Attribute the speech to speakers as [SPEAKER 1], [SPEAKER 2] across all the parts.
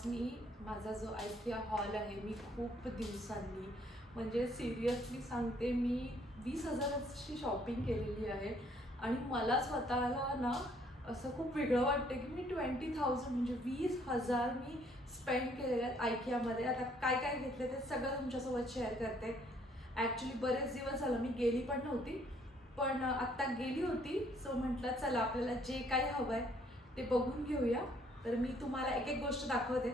[SPEAKER 1] आज मी माझा जो आयकिया हॉल आहे मी खूप दिवसांनी म्हणजे सिरियसली सांगते मी वीस हजाराची शॉपिंग केलेली आहे आणि मला स्वतःला ना असं खूप वेगळं वाटतं की मी ट्वेंटी थाउजंड म्हणजे वीस हजार मी स्पेंड केलेले आहेत आयकियामध्ये आता काय काय घेतले ते सगळं तुमच्यासोबत शेअर करते. ॲक्च्युली बरेच दिवस झालं मी गेली पण नव्हती. पण आत्ता गेली होती सो म्हटलं चला आपल्याला जे काही हवं आहे ते बघून घेऊया. तर मी तुम्हाला एक एक गोष्ट दाखवते.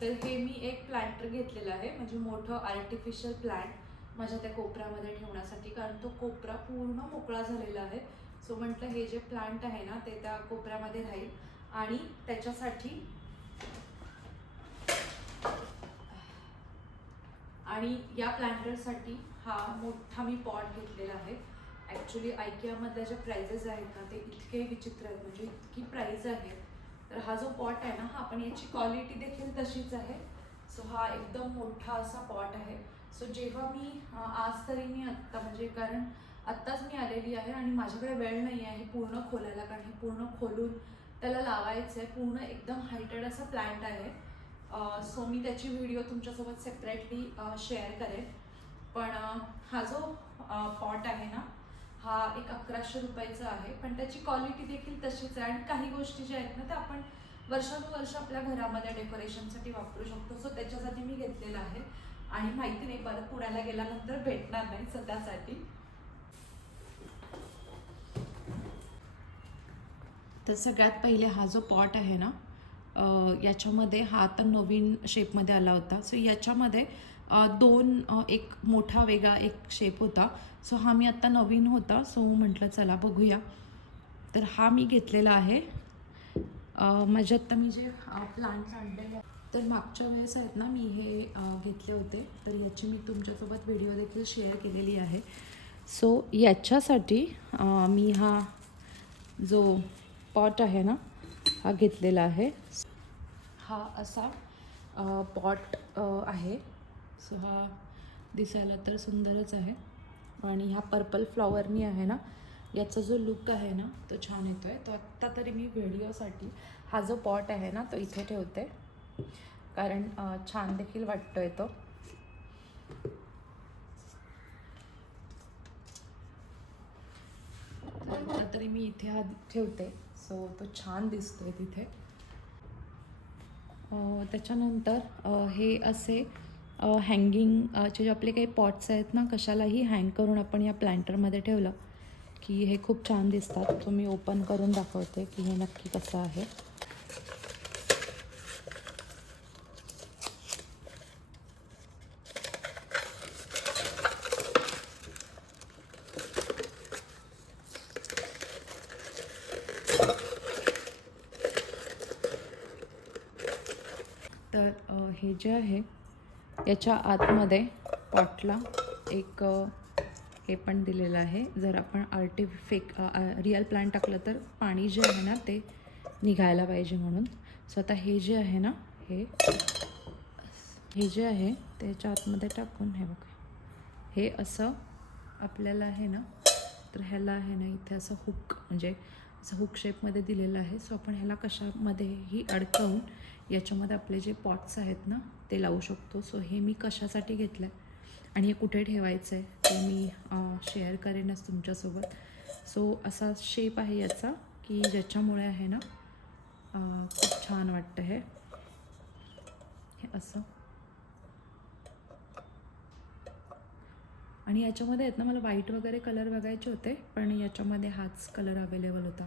[SPEAKER 1] तर हे मी एक प्लांटर घेतलेलं आहे. म्हणजे मोठं आर्टिफिशियल प्लांट माझ्या त्या कोपऱ्यामध्ये ठेवण्यासाठी. कारण तो कोपरा पूर्ण मोकळा झालेला आहे. सो म्हटलं हे जे प्लांट आहे ना ते त्या कोपऱ्यामध्ये राहील. आणि त्याच्यासाठी आणि या प्लांटरसाठी हा मोठा मी पॉट घेतलेला आहे. ॲक्च्युली आयकियामधल्या ज्या प्राइजेस आहेत ना ते इतके विचित्र आहेत. म्हणजे इतकी प्राईज आहे. तर हा जो पॉट आहे ना हा पण याची क्वालिटी देखील तशीच आहे. सो हा एकदम मोठा असा पॉट आहे. सो जेव्हा मी आज तरी मी आत्ता म्हणजे कारण आत्ताच मी आलेली आहे आणि माझ्याकडे वेळ नाही आहे पूर्ण खोलायला कारण हे पूर्ण खोलून त्याला लावायचं आहे पूर्ण एकदम हायटेड असा प्लांट आहे. सो मी त्याची व्हिडिओ तुमच्यासोबत सेपरेटली शेअर करेन पण हा जो पॉट आहे ना हा एक अकराशे रुपयाचा आहे. पण त्याची क्वालिटी देखील तशीच आहे. आणि काही गोष्टी ज्या आहेत ना त्या आपण वर्षानुवर्ष आपल्या घरामध्ये डेकोरेशनसाठी वापरू शकतो. सो त्याच्यासाठी मी घेतलेला आहे. आणि माहिती नाही परत पुण्याला गेल्यानंतर भेटणार नाही सध्यासाठी. तर सगळ्यात पहिले हा जो पॉट आहे ना याच्यामध्ये हा आता नवीन शेपमध्ये आला होता. सो याच्यामध्ये दोन एक मोठा वेगळा एक शेप होता. सो हा मी आत्ता नवीन होता. सो म्हटलं चला बघूया. तर हा मी घेतलेला आहे. माझे आत्ता मी जे प्लांट्स आणलेले आहेत, तर मागच्या वेळेस आहेत ना मी हे घेतले होते. तर याची मी तुमच्यासोबत व्हिडिओ देखील शेअर केलेली आहे. सो याच्यासाठी मी हा जो पॉट आहे ना हा घेतलेला आहे. हा असा पॉट आहे. सो हा दिसायला तर सुंदरच आहे. आणि ह्या पर्पल फ्लॉवरनी आहे ना याचा जो लुक आहे ना तो छान येतो आहे तो आत्ता तरी मी व्हिडिओसाठी हा जो पॉट आहे ना तो इथे ठेवते. कारण छान देखील वाटतो आहे तो तरी मी इथे हा ठेवते. सो तो छान दिसतो आहे तिथे त्याच्यानंतर हे असे हँगिंगचे जे आपले काही पॉट्स आहेत ना कशालाही हँग करून आपण या प्लॅन्टरमध्ये ठेवलं की हे खूप छान दिसतात. तो मी ओपन करून दाखवते की हे नक्की कसं आहे तर अ, हे जे आहे याच्या आतमध्ये पॉटला एक हे पण दिलेलं आहे. जर आपण आर्टिफिक रिअल प्लांट टाकलं तर पाणी जे आहे ना ते निघायला पाहिजे म्हणून. सो आता हे जे आहे ना हे हे जे आहे त्याच्या आतमध्ये टाकून हे बघा. हे असं आपल्याला आहे ना तर ह्याला आहे ना इथे असं हुक म्हणजे असं हुक शेपमध्ये दिलेलं आहे. सो आपण ह्याला कशामध्येही अडकवून याच्यामध्ये आपले जे पॉट्स आहेत ना ते लावू शकतो. सो हे मी कशासाठी घेतलं आहे आणि हे कुठे ठेवायचं आहे ते मी शेअर करेनच तुमच्यासोबत. सो असा शेप आहे याचा की ज्याच्यामुळे आहे ना खूप छान वाटतं हे. हे असं. आणि याच्यामध्ये आहेत ना मला व्हाईट वगैरे कलर बघायचे होते पण याच्यामध्ये हाच कलर अवेलेबल होता.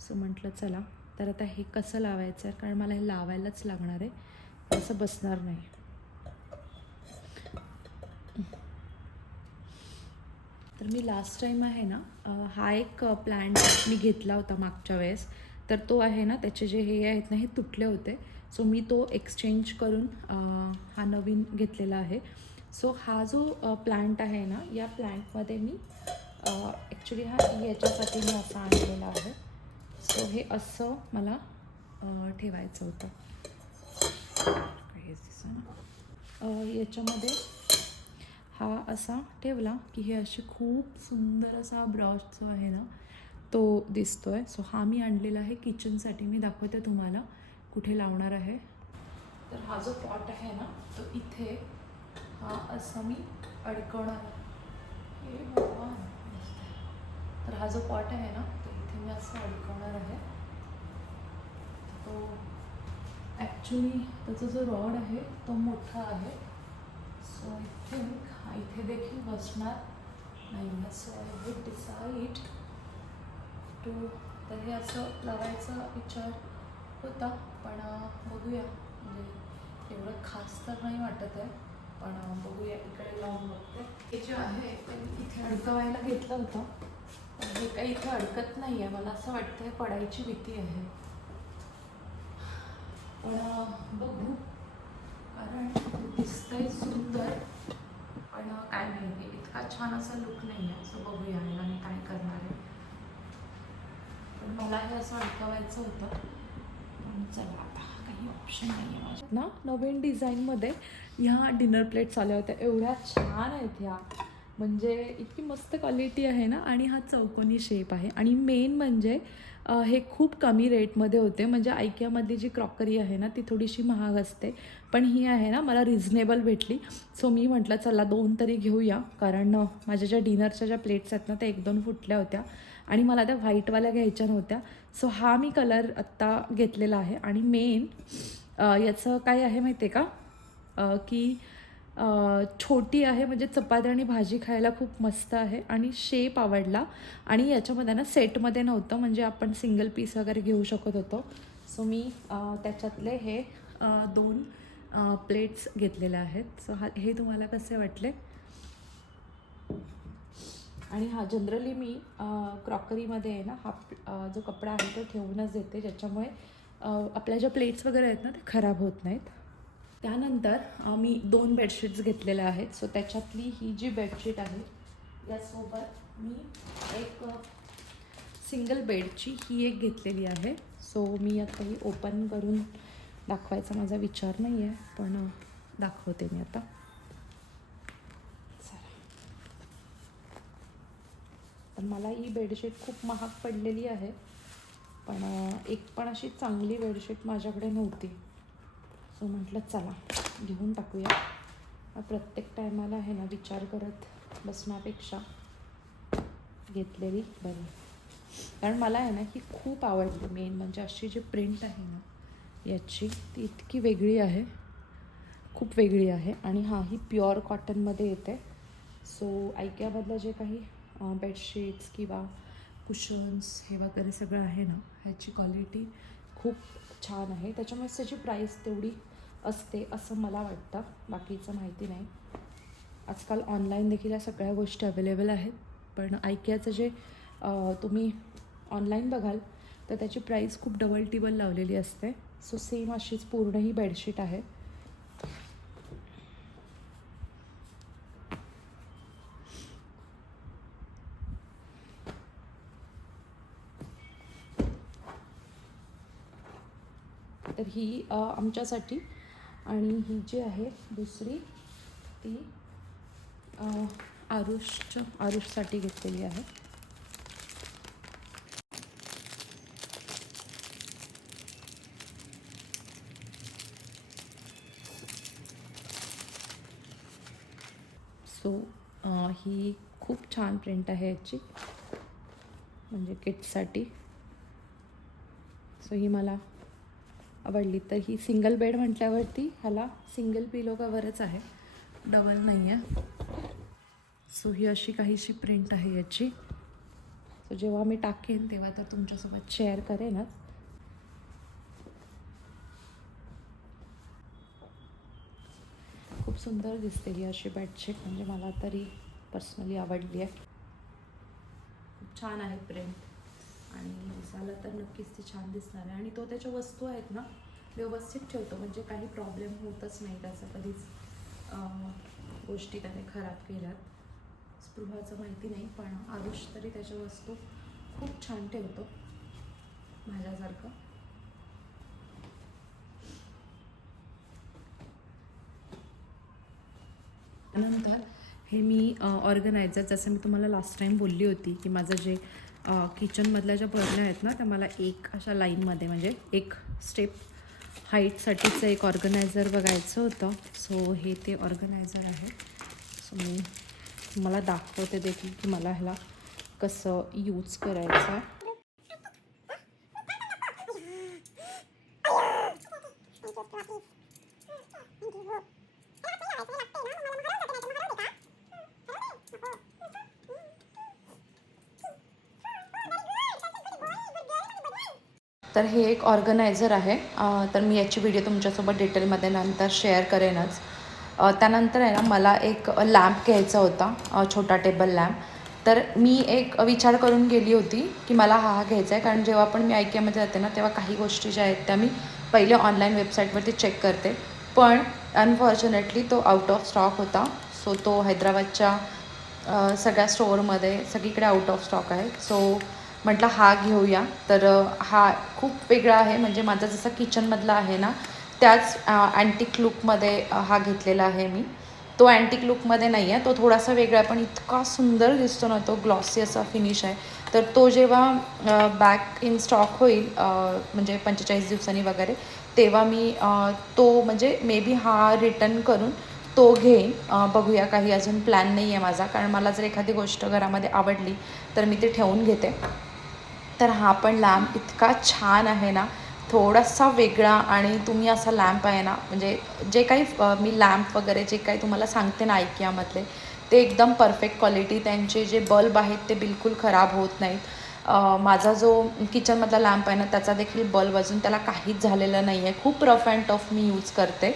[SPEAKER 1] सो म्हटलं चला तर आता हे कसं लावायचं आहे कारण मला हे लावायलाच लागणार आहे. असं बसणार नाही. तर मी लास्ट टाईम आहे ना हा एक प्लॅन्ट मी घेतला होता मागच्या वेळेस. तर तो आहे ना त्याचे जे हे आहेत ना हे तुटले होते. सो मी तो एक्सचेंज करून हा नवीन घेतलेला आहे. सो हा जो प्लांट आहे ना या प्लांटमध्ये मी ॲक्च्युली हा याच्यासाठी मी असा आणलेला आहे. सो हे असं मला ठेवायचं होतं. याच्यामध्ये हा असा ठेवला की हे असे खूप सुंदर असा ब्रश जो आहे ना तो दिसतो आहे सो हा मी आणलेला आहे किचनसाठी. मी दाखवते तुम्हाला कुठे लावणार आहे. तर हा जो पॉट आहे ना तो इथे हा असा मी अडकवणार हे भगवान तर हा जो पॉट आहे ना तो इथे मी असं अडकवणार आहे. तो ॲक्च्युली त्याचा जो रॉड आहे तो मोठा आहे. सो आय थिंक हा इथे देखील बसणार. नाही so I would decide to तर हे असं लावायचा विचार होता पण बघूया. म्हणजे एवढं खास तर नाही वाटत आहे पण बघूया इकडे लावून बघते. हे जे आहे ते मी इथे अडकवायला घेतलं होतं. पण हे काही इथे अडकत नाही आहे मला असं वाटतं पडायची भीती आहे. पण बघू. कारण दिसतंय सुंदर. पण काय माहिती इतका छान असा लुक नाही आहे सो बघूया याला मी काय करणार आहे. पण मला हे असं अडकवायचं होतं. पण चला आता काही ऑप्शन नाही आहे माझ्या ना नवीन डिझाईनमध्ये ह्या डिनर प्लेट्स आल्या होत्या. एवढ्या छान आहेत ह्या. म्हणजे इतकी मस्त क्वालिटी आहे ना आणि हा चौकोनी शेप आहे. आणि मेन म्हणजे हे खूप कमी रेटमध्ये होते. म्हणजे ऐक्यामधली जी क्रॉकरी आहे ना ती थोडीशी महाग असते. पण ही आहे ना मला रिझनेबल भेटली. सो मी म्हटलं चला दोन तरी घेऊया. कारण माझ्या ज्या डिनरच्या ज्या प्लेट्स आहेत ना त्या एक दोन फुटल्या होत्या. आणि मला त्या व्हाईटवाल्या घ्यायच्या नव्हत्या. सो हा मी कलर आत्ता घेतलेला आहे. आणि मेन याचं काय आहे माहिती आहे का की छोटी आहे म्हणजे चपाती आणि भाजी खायला खूप मस्त आहे आणि शेप आवडला. आणि याच्यामध्ये ना सेटमध्ये नव्हतं म्हणजे आपण सिंगल पीस वगैरे घेऊ शकत होतो. सो मी त्याच्यातले हे दोन प्लेट्स घेतलेल्या आहेत. सो हा हे तुम्हाला कसे वाटले? आणि हा जनरली मी क्रॉकरीमध्ये आहे ना हा जो कपडा आहे तो ठेवूनच देते ज्याच्यामुळे आपल्या ज्या प्लेट्स वगैरे आहेत ना ते खराब होत नाहीत. त्यानंतर मी दोन बेडशीट्स घेतलेल्या आहेत. सो त्याच्यातली ही जी बेडशीट आहे यासोबत मी एक सिंगल बेडची ही एक घेतलेली आहे. सो मी आता ही ओपन करून दाखवायचा माझा विचार नाही आहे पण दाखवते मी आता. चला मला ही बेडशीट खूप महाग पडलेली आहे पण एक पण अशी चांगली बेडशीट माझ्याकडे नव्हती. सो म्हटलं चला घेऊन टाकूया. प्रत्येक टायमाला आहे ना विचार करत बसण्यापेक्षा घेतलेली बरी. कारण मला आहे ना ही खूप आवडली मेन म्हणजे अशी जी प्रिंट आहे ना याची ती इतकी वेगळी आहे. खूप वेगळी आहे. आणि हा ही प्युअर कॉटनमध्ये येते. सो ऐक्यामधलं जे काही बेडशीट्स किंवा कुशन्स हे वगैरे सगळं आहे ना ह्याची क्वालिटी खूप छान आहे. त्याच्यामुळे त्याची प्राईस तेवढी असते असं मला वाटतं. बाकीचं माहिती नाही. आजकाल ऑनलाईन देखील या सगळ्या गोष्टी अवेलेबल आहेत. पण आयकियाचं जे तुम्ही ऑनलाईन बघाल तर त्याची प्राईस खूप डबल टिबल लावलेली असते. सो सेम अशीच पूर्ण ही बेडशीट आहे. तर ही आमच्यासाठी आणि ही जी आहे दुसरी ती आरुषच्या आरुषसाठी घेतलेली आहे. सो ही खूप छान प्रिंट आहे याची. म्हणजे किटसाठी सो ही मला आवडली. तर ही सिंगल बेड म्हटल्यावरती ह्याला सिंगल पिलो कवरच आहे. डबल नाही आहे सो ही अशी काहीशी प्रिंट आहे याची. सो जेव्हा मी टाकेन तेव्हा तर तुमच्यासोबत शेअर करेनच. खूप सुंदर दिसते ही अशी बेडशीट म्हणजे मला तरी पर्सनली आवडली आहे खूप छान आहे प्रिंट आणि दिसायला तर नक्कीच ते छान दिसणार आहे. आणि तो त्याच्या वस्तू आहेत ना व्यवस्थित ठेवतो. म्हणजे काही प्रॉब्लेम होतच नाही त्याचा कधीच. गोष्टी त्याने खराब केल्यात. स्पृहाचं माहिती नाही पण आयुष तरी त्याच्या वस्तू खूप छान ठेवतो. माझ्यासारखं. त्यानंतर हे मी ऑर्गनायझर जसं मी तुम्हाला लास्ट टाईम बोलली होती की माझं जे किचनमधल्या ज्या बरण्या आहेत ना त्या मला एक अशा लाईनमध्ये म्हणजे एक स्टेप हाईटसाठीचं एक ऑर्गनायझर बघायचं होतं. सो हे ते ऑर्गनायझर आहे. सो मी मला दाखवते देखील की मला ह्याला कसं यूज करायचं तर हे एक ऑर्गनायझर आहे. तर मी याची व्हिडिओ तुमच्यासोबत डिटेलमध्ये नंतर शेअर करेनच. त्यानंतर आहे ना मला एक लॅम्प घ्यायचा होता छोटा टेबल लॅम्प तर मी एक विचार करून गेली होती की मला हा हा घ्यायचा आहे. कारण जेव्हा पण मी आयकियामध्ये जाते ना तेव्हा काही गोष्टी ज्या आहेत त्या मी पहिले ऑनलाईन वेबसाईटवरती चेक करते. पण अनफॉर्च्युनेटली तो आउट ऑफ स्टॉक होता. सो तो हैदराबादच्या सगळ्या स्टोअरमध्ये सगळीकडे आउट ऑफ स्टॉक आहे. सो म्हटलं हा घेऊया. तर हा खूप वेगळा आहे. म्हणजे माझा जसा किचनमधला आहे ना त्याच अँटिक लुकमध्ये हा घेतलेला आहे मी. तो अँटिक लुकमध्ये नाही आहे तो थोडासा वेगळा आहे पण इतका सुंदर दिसतो ना तो ग्लॉसी असा फिनिश आहे. तर तो जेव्हा बॅक इन स्टॉक होईल म्हणजे पंचेचाळीस दिवसांनी वगैरे तेव्हा मी तो म्हणजे मे बी हा रिटर्न करून तो घेईन. बघूया काही अजून प्लॅन नाही आहे माझा. कारण मला जर एखादी गोष्ट घरामध्ये आवडली तर मी ती ठेवून घेते. तर हा पण लॅम्प इतका छान आहे ना थोडासा वेगळा आणि तुम्ही असा लॅम्प आहे ना म्हणजे जे काही मी लॅम्प वगैरे जे काही तुम्हाला सांगते ना ऐकियामधले ते एकदम परफेक्ट क्वालिटी त्यांचे जे बल्ब आहेत ते बिलकुल खराब होत नाहीत. माझा जो किचनमधला लॅम्प आहे ना त्याचा देखील बल्ब अजून त्याला काहीच झालेलं नाही आहे खूप रफ अँड टफ मी यूज करते.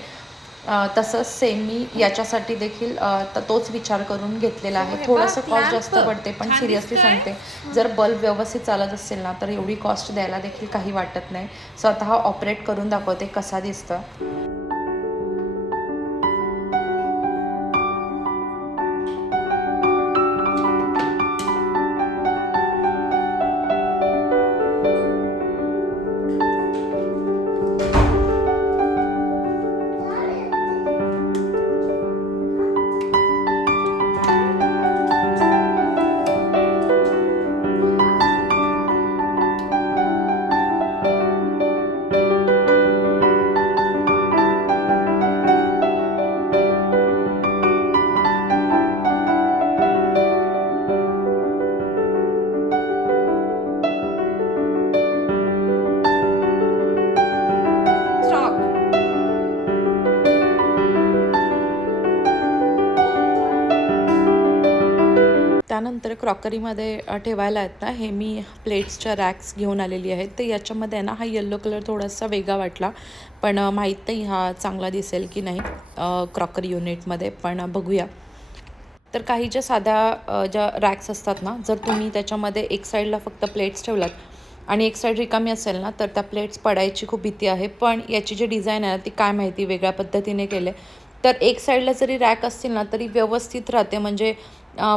[SPEAKER 1] तसंच सेम मी याच्यासाठी देखील तोच विचार करून घेतलेला आहे. थोडंसं कॉस्ट जास्त पडते पण सिरियसली सांगते जर बल्ब व्यवस्थित चालत असेल ना तर एवढी कॉस्ट द्यायला देखील काही वाटत नाही. स्वतः ऑपरेट करून दाखवते कसा दिसतं त्यानंतर क्रॉकरीमध्ये ठेवायला आहेत ना हे मी प्लेट्सच्या रॅक्स घेऊन आलेली आहेत. तर याच्यामध्ये आहे ना हा येल्लो कलर थोडासा वेगळा वाटला. पण माहीत नाही हा चांगला दिसेल की नाही क्रॉकरी युनिटमध्ये. पण बघूया. तर काही ज्या साध्या ज्या रॅक्स असतात ना जर तुम्ही त्याच्यामध्ये एक साईडला फक्त प्लेट्स ठेवलात आणि एक साईड रिकामी असेल ना तर त्या प्लेट्स पडायची खूप भीती आहे. पण याची जी डिझाईन आहे ना ती काय माहिती वेगळ्या पद्धतीने केले. तर एक साईडला जरी रॅक असतील ना तरी व्यवस्थित राहते. म्हणजे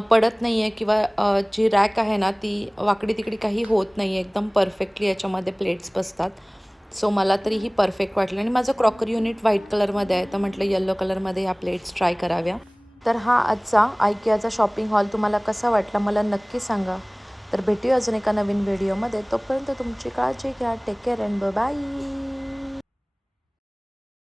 [SPEAKER 1] पडत नाही आहे किंवा जी रॅक आहे ना ती वाकडी तिकडी काही होत नाही आहे एकदम परफेक्टली याच्यामध्ये प्लेट्स बसतात. सो मला तरी ही परफेक्ट वाटलं. आणि माझं क्रॉकरी युनिट व्हाईट कलरमध्ये आहे. तर म्हटलं येल्लो कलरमध्ये ह्या प्लेट्स ट्राय कराव्या. तर हा आजचा आयकियाचा शॉपिंग हॉल तुम्हाला कसा वाटला मला नक्की सांगा. तर भेटूया अजून एका नवीन व्हिडिओमध्ये. तोपर्यंत तुमची काळजी घ्या. Take care and bye.